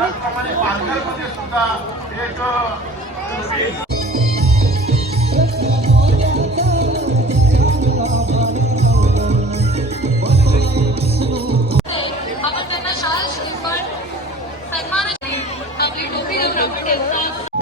त्याचप्रमाणे पालघरमध्ये सुद्धा एक आपण त्यांना शाल श्रीफळ सन्मान आपली टोपी देऊन आपण त्यांचा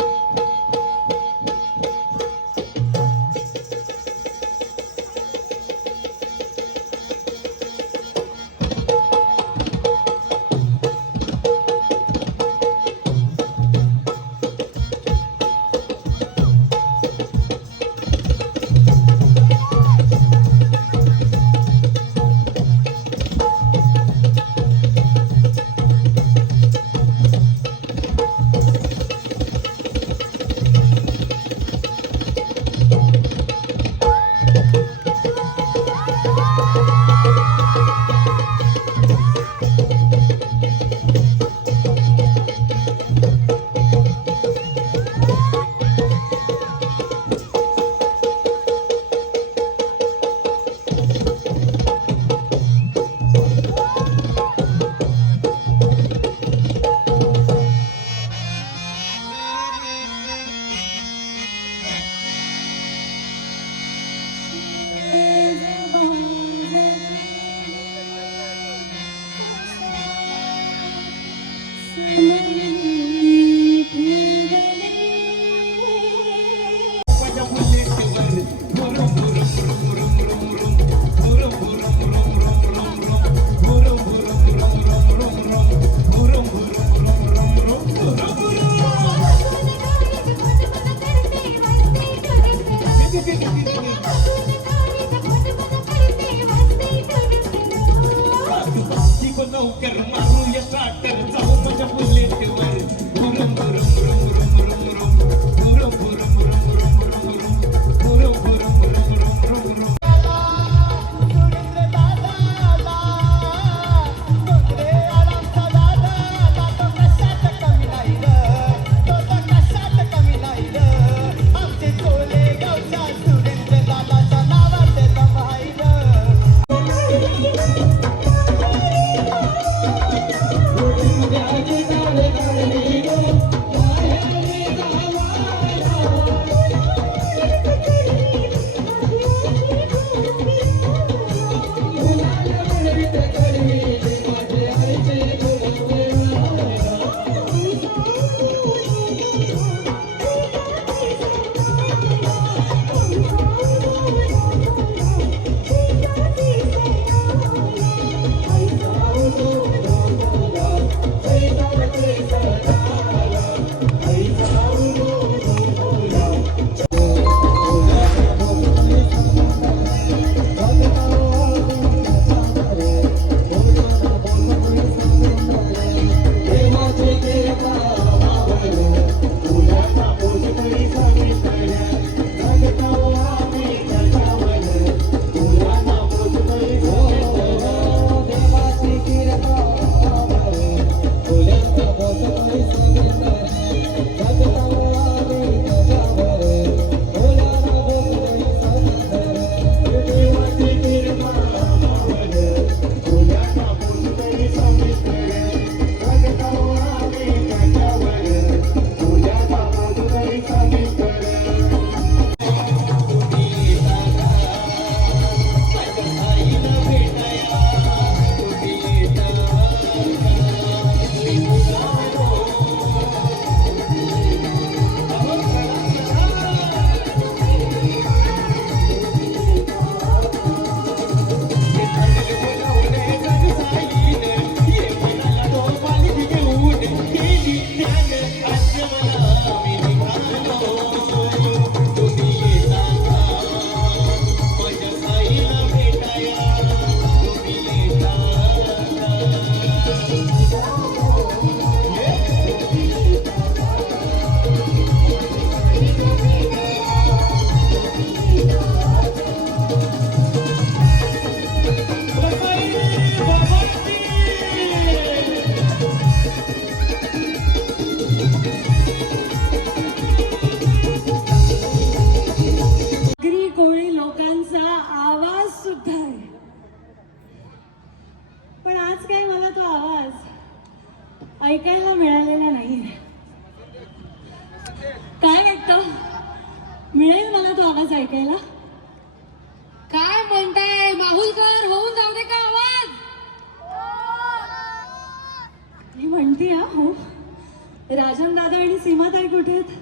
पण आज काय मला तो आवाज ऐकायला मिळालेला नाही. काय वाटतं, मिळेल मला तो आवाज ऐकायला? काय म्हणताय माहुलकर, होऊन जाऊ दे का आवाज? मी म्हणते हो. राजन दादा आणि सीमाताई कुठे आहेत?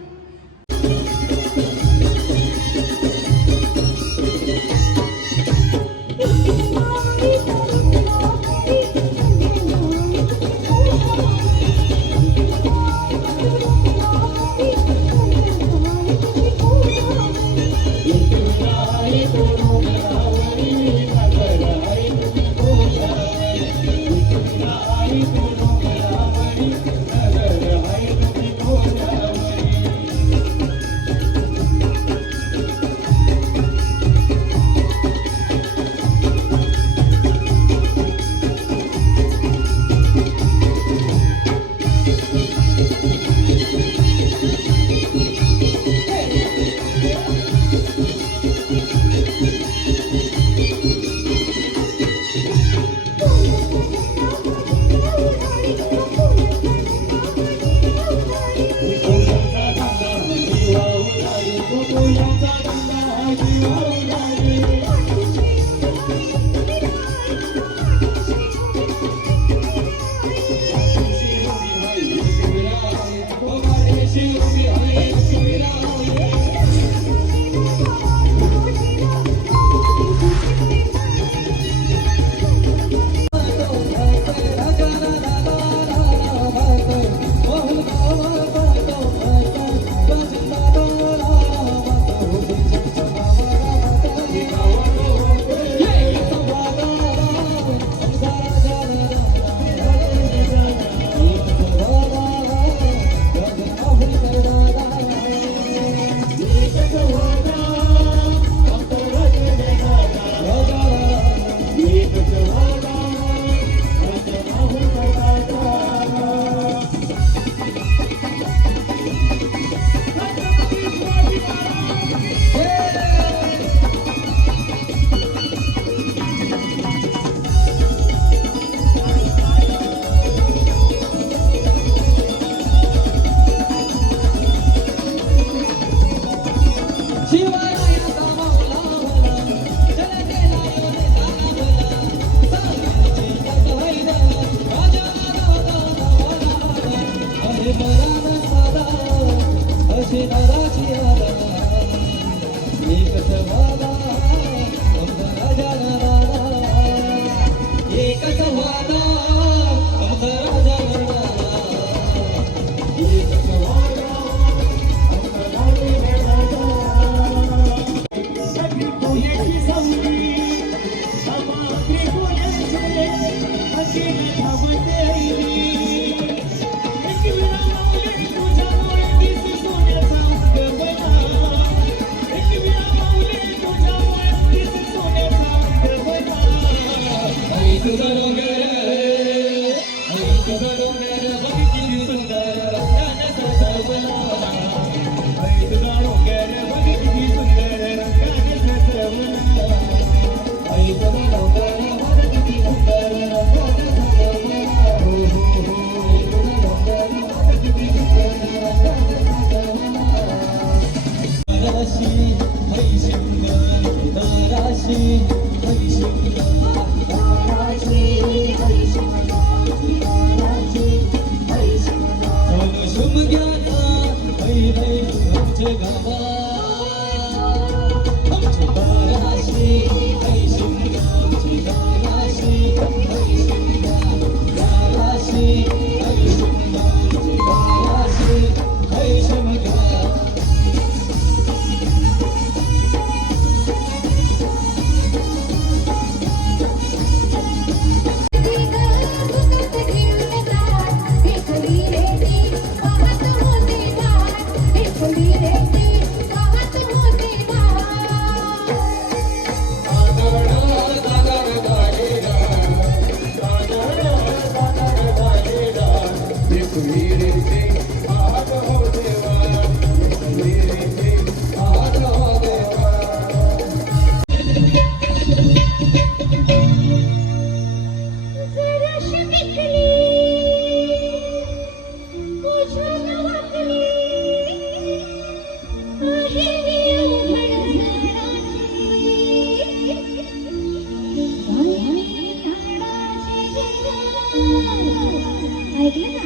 ऐकलं ना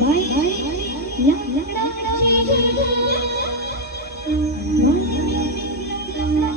बाई बाई लाकडाची गंगा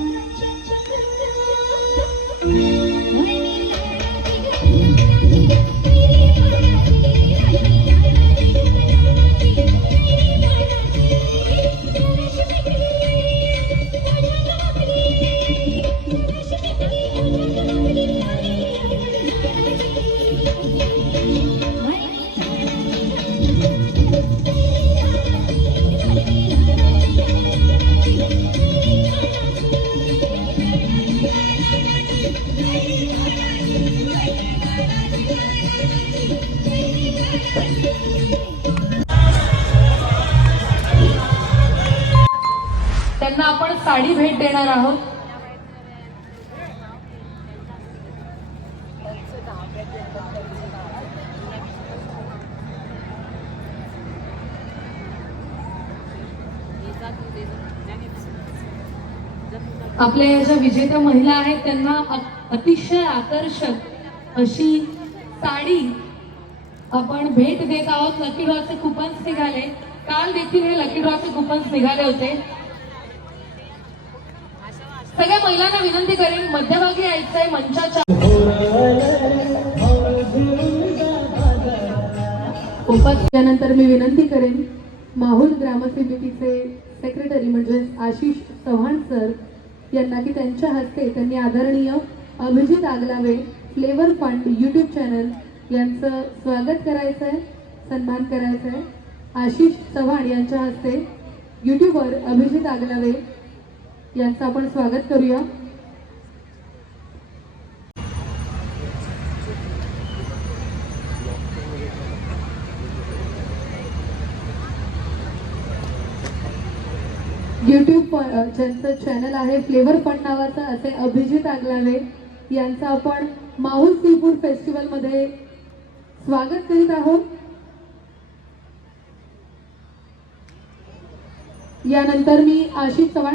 त्यांना आपण साडी भेट देणार आहोत. आपल्या या ज्या विजेत्या महिला आहेत त्यांना अतिशय आकर्षक अशी साडी आपण भेट देत आहोत. लकी ड्रॉचे कुपन्स निघाले, काल देखील हे लकी ड्रॉचे कुपन्स निघाले होते. सगळ्या महिलांना विनंती करेन मध्यभागी यायचंय मंचाच्या. त्यानंतर मी विनंती करेन माहुल ग्रामसमितीचे सेक्रेटरी म्हणजे आशिष चव्हाण सर यांना की त्यांच्या हस्ते त्यांनी आदरणीय Abhijit Aglawe flavour fund YouTube channel यांचं स्वागत करायचं आहे, सन्मान करायचा आहे. आशिष चव्हाण यांच्या हस्ते यूट्यूबर अभिजित आगलावे यांचं आपण स्वागत करूया. यूट्यूब ज्यांचं चॅनल आहे फ्लेवर फंड नावाचं, असे अभिजित आगलावे यांचं आपण माहुल सी फूड फेस्टिवलमध्ये स्वागत करीत आहोत. यानंतर मी आशिष चव्हाण